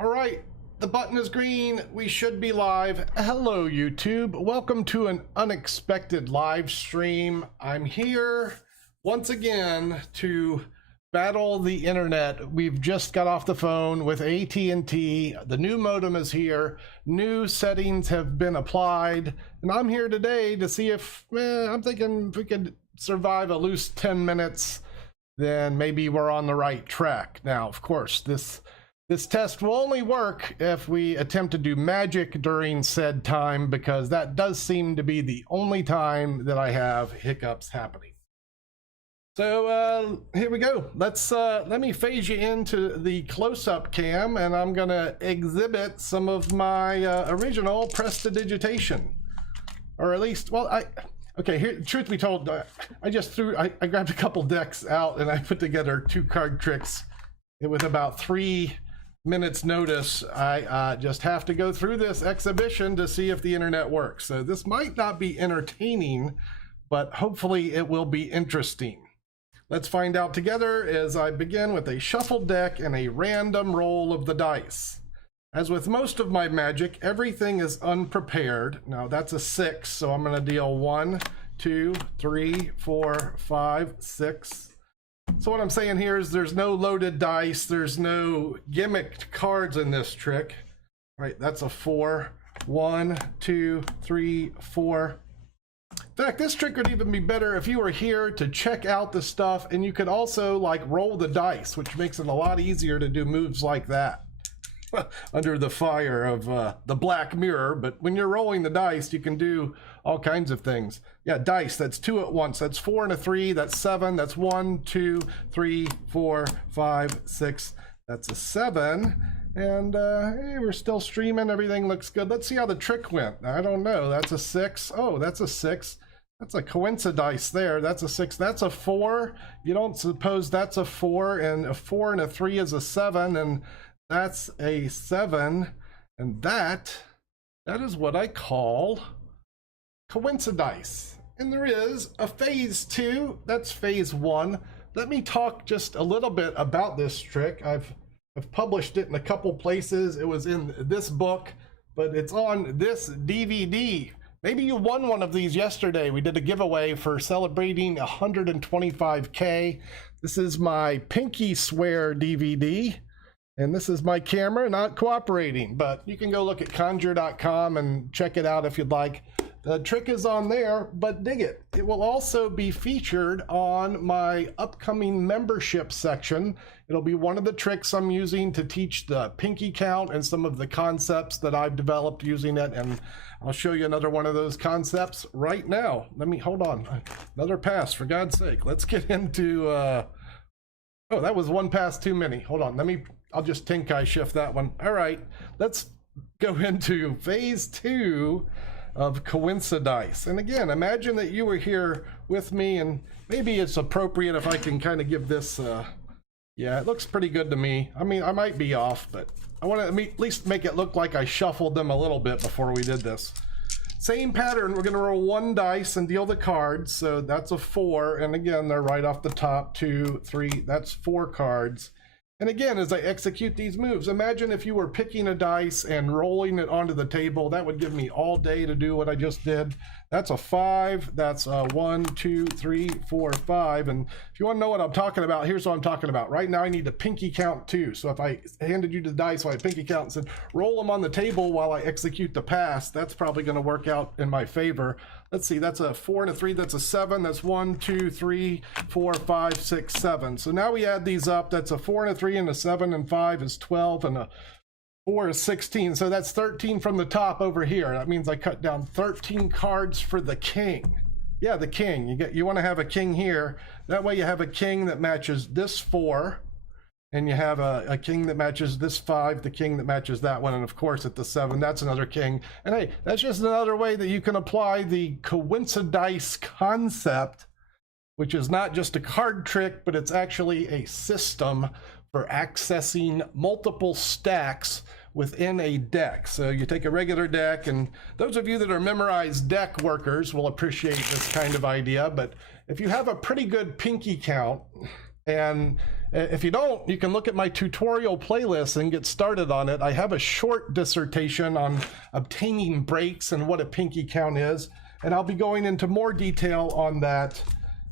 All right, the button is green. We should be live. Hello, YouTube. Welcome to an unexpected live stream. I'm here once again to battle the internet. We've just got off the phone with AT&T. The new modem is here. New settings have been applied. And I'm here today to see if, I'm thinking if we could survive a loose 10 minutes, then maybe we're on the right track. Now, of course, this test will only work if we attempt to do magic during said time, because that does seem to be the only time that I have hiccups happening. So here we go. Let me phase you into the close-up cam, and I'm gonna exhibit some of my original prestidigitation, or at least, well, okay, here, truth be told, I grabbed a couple decks out and I put together 2 card tricks with about 3 minutes notice. I just have to go through this exhibition to see if the internet works. So this might not be entertaining, but hopefully it will be interesting. Let's find out together as I begin with a shuffled deck and a random roll of the dice. As with most of my magic, everything is unprepared. Now that's a 6, so I'm going to deal 1, 2, 3, 4, 5, 6. So what I'm saying here is there's no loaded dice, there's no gimmicked cards in this trick. Right, that's a 4. 1, 2, 3, 4. In fact, this trick would even be better if you were here to check out the stuff, and you could also like roll the dice, which makes it a lot easier to do moves like that under the fire of the black mirror. But when you're rolling the dice, you can do all kinds of things. Yeah, dice, that's 2 at once. That's 4 and a 3, that's 7, that's 1, 2, 3, 4, 5, 6, that's a 7. And hey, we're still streaming, everything looks good. Let's see how the trick went. I don't know, that's a 6. Oh, that's a 6. That's a coincidence there. That's a 6. That's a 4. You don't suppose that's a 4, and a 4 and a 3 is a 7, and that's a 7, and that is what I call coincidence. And there is a phase 2. That's phase 1. Let me talk just a little bit about this trick. I've published it in a couple places. It was in this book, but it's on this DVD. Maybe you won one of these yesterday. We did a giveaway for celebrating 125K. This is my Pinky Swear DVD. And this is my camera not cooperating, but you can go look at conjure.com and check it out if you'd like. The trick is on there, but dig it. It will also be featured on my upcoming membership section. It'll be one of the tricks I'm using to teach the pinky count and some of the concepts that I've developed using it. And I'll show you another one of those concepts right now. Hold on, another pass, for God's sake. Let's get into, oh, that was one pass too many. Hold on, I'll just Tinkai shift that one. All right, let's go into phase 2 of coincidence. And again, imagine that you were here with me, and maybe it's appropriate if I can kind of give this, yeah, it looks pretty good to me. I mean, I might be off, but I want to at least make it look like I shuffled them a little bit before we did this. Same pattern, we're gonna roll 1 dice and deal the cards. So that's a 4, and again, they're right off the top, 2, 3, that's 4 cards. And again, as I execute these moves, imagine if you were picking a dice and rolling it onto the table. That would give me all day to do what I just did. That's a 5, that's a 1, 2, 3, 4, 5. And if you want to know what I'm talking about, here's what I'm talking about. Right now I need to pinky count 2. So if I handed you the dice while I pinky count and said, roll them on the table while I execute the pass, that's probably going to work out in my favor. Let's see, that's a 4 and a 3, that's a 7, that's 1, 2, 3, 4, 5, 6, 7. So now we add these up. That's a 4 and a 3 and a 7 and 5 is 12 and a 4 is 16. So that's 13 from the top over here. That means I cut down 13 cards for the king. Yeah, the king. You want to have a king here. That way you have a king that matches this 4. And you have a king that matches this 5, the king that matches that one, and of course at the 7, that's another king. And hey, that's just another way that you can apply the coincidence concept, which is not just a card trick, but it's actually a system for accessing multiple stacks within a deck. So you take a regular deck, and those of you that are memorized deck workers will appreciate this kind of idea, but if you have a pretty good pinky count, and If you don't, you can look at my tutorial playlist and get started on it. I have a short dissertation on obtaining breaks and what a pinky count is, and I'll be going into more detail on that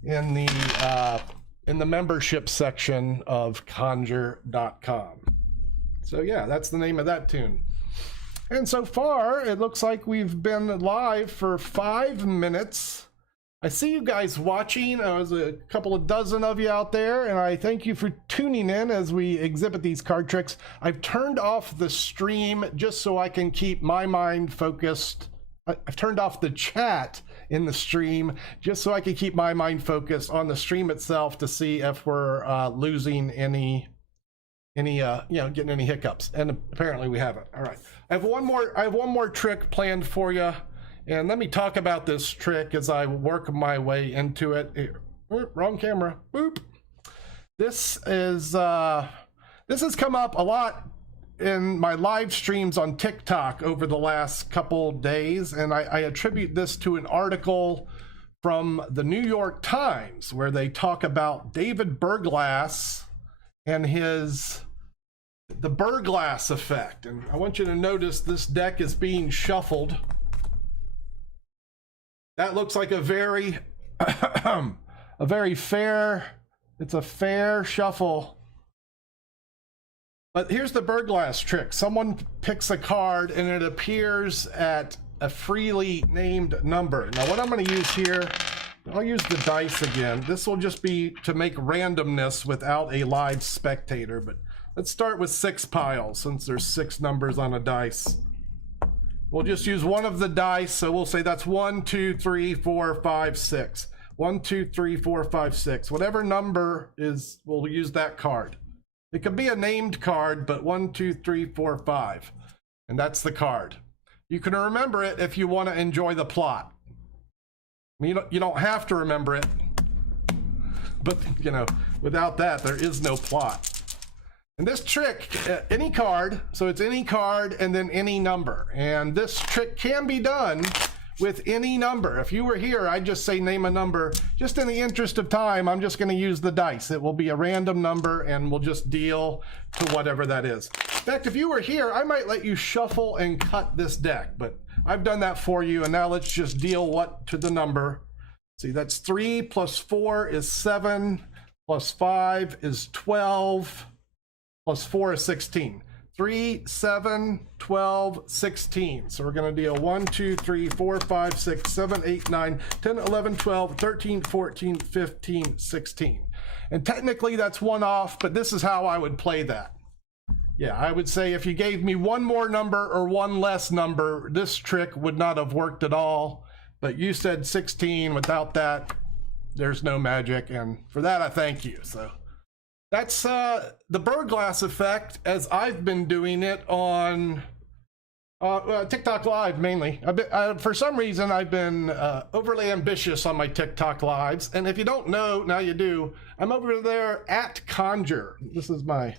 in the membership section of conjure.com. So yeah, that's the name of that tune. And so far, it looks like we've been live for 5 minutes. I see you guys watching. There's a couple of dozen of you out there, and I thank you for tuning in as we exhibit these card tricks. I've turned off the stream just so I can keep my mind focused. I've turned off the chat in the stream just so I can keep my mind focused on the stream itself to see if we're losing any getting any hiccups. And apparently we haven't. All right. I have one more trick planned for you. And let me talk about this trick as I work my way into it. Wrong camera. Boop. This has come up a lot in my live streams on TikTok over the last couple days, and I attribute this to an article from the New York Times where they talk about David Berglass and the Berglass effect. And I want you to notice this deck is being shuffled. That looks like a very fair shuffle. But here's the Berglass trick. Someone picks a card and it appears at a freely named number. Now what I'm going to use here, I'll use the dice again. This will just be to make randomness without a live spectator. But let's start with 6 piles since there's 6 numbers on a dice. We'll just use one of the dice, so we'll say that's 1, 2, 3, 4, 5, 6. 1, 2, 3, 4, 5, 6. Whatever number is, we'll use that card. It could be a named card, but 1, 2, 3, 4, 5. And that's the card. You can remember it if you want to enjoy the plot. I mean, you don't have to remember it. But, without that, there is no plot. And this trick, any card, so it's any card and then any number. And this trick can be done with any number. If you were here, I'd just say name a number. Just in the interest of time, I'm just going to use the dice. It will be a random number and we'll just deal to whatever that is. In fact, if you were here, I might let you shuffle and cut this deck, but I've done that for you. And now let's just deal what to the number. See, that's 3 plus 4 is 7 plus 5 is 12. Plus 4 is 16. 3, 7, 12, 16. So we're going to deal 1, 2, 3, 4, 5, 6, 7, 8, 9, 10, 11, 12, 13, 14, 15, 16. And technically that's one off, but this is how I would play that. Yeah, I would say if you gave me one more number or one less number, this trick would not have worked at all. But you said 16. Without that, there's no magic. And for that, I thank you. So that's the Berglass effect as I've been doing it on TikTok Live mainly. For some reason, I've been overly ambitious on my TikTok Lives. And if you don't know, now you do. I'm over there at Conjure. This is my,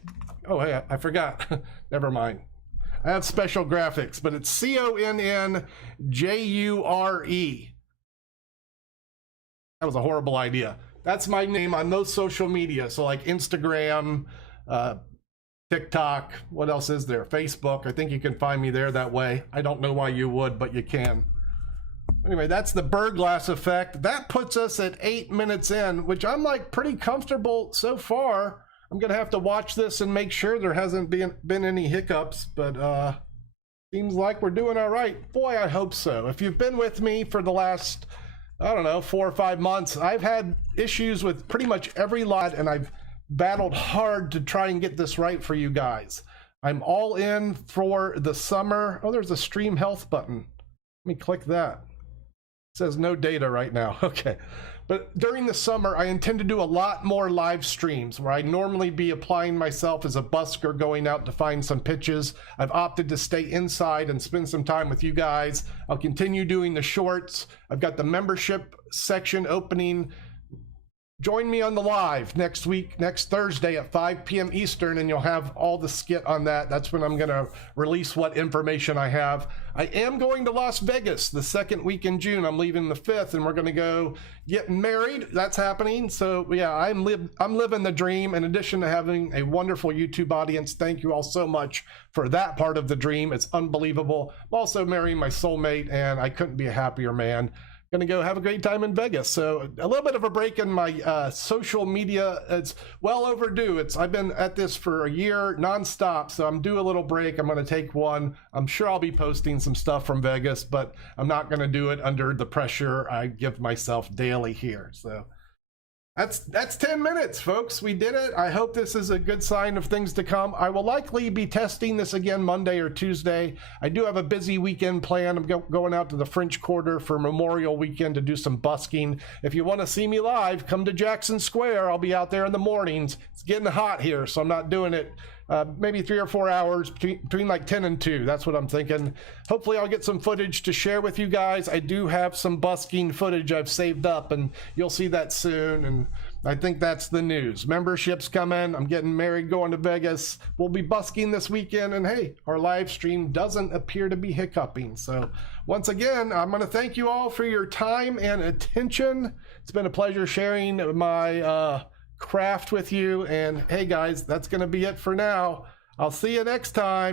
oh, hey, I forgot. Never mind. I have special graphics, but it's CONNJURE. That was a horrible idea. That's my name on most social media. So like Instagram, TikTok, what else is there? Facebook. I think you can find me there that way. I don't know why you would, but you can. Anyway, that's the Berglass effect. That puts us at 8 minutes in, which I'm like pretty comfortable so far. I'm going to have to watch this and make sure there hasn't been any hiccups, but seems like we're doing all right. Boy, I hope so. If you've been with me for the last, I don't know, 4 or 5 months, I've had issues with pretty much every lot, and I've battled hard to try and get this right for you guys. I'm all in for the summer. Oh, there's a stream health button. Let me click that. It says no data right now. Okay. But during the summer, I intend to do a lot more live streams where I normally be applying myself as a busker going out to find some pitches. I've opted to stay inside and spend some time with you guys. I'll continue doing the shorts. I've got the membership section opening join me on the live next week, next Thursday at 5 p.m. Eastern, and you'll have all the skit on that. That's when I'm going to release what information I have. I am going to Las Vegas the second week in June. I'm leaving the 5th, and we're going to go get married. That's happening. So yeah, I'm living the dream. In addition to having a wonderful YouTube audience, thank you all so much for that part of the dream. It's unbelievable. I'm also marrying my soulmate, and I couldn't be a happier man. Gonna go have a great time in Vegas. So a little bit of a break in my social media. It's well overdue. I've been at this for a year nonstop, so I'm due a little break. I'm gonna take one. I'm sure I'll be posting some stuff from Vegas, but I'm not gonna do it under the pressure I give myself daily here. So that's 10 minutes, folks. We did it. I hope this is a good sign of things to come. I will likely be testing this again Monday or Tuesday. I do have a busy weekend planned. I'm going out to the French Quarter for Memorial Weekend to do some busking. If you want to see me live, come to Jackson Square. I'll be out there in the mornings. It's getting hot here, so I'm not doing it. Maybe 3 or 4 hours between like 10 and 2. That's what I'm thinking. Hopefully I'll get some footage to share with you guys. I do have some busking footage I've saved up, and you'll see that soon. And I think that's the news. Membership's coming. I'm getting married, going to Vegas. We'll be busking this weekend, and hey, our live stream doesn't appear to be hiccuping. So once again, I'm going to thank you all for your time and attention. It's been a pleasure sharing my craft with you, and hey guys, that's going to be it for now. I'll see you next time.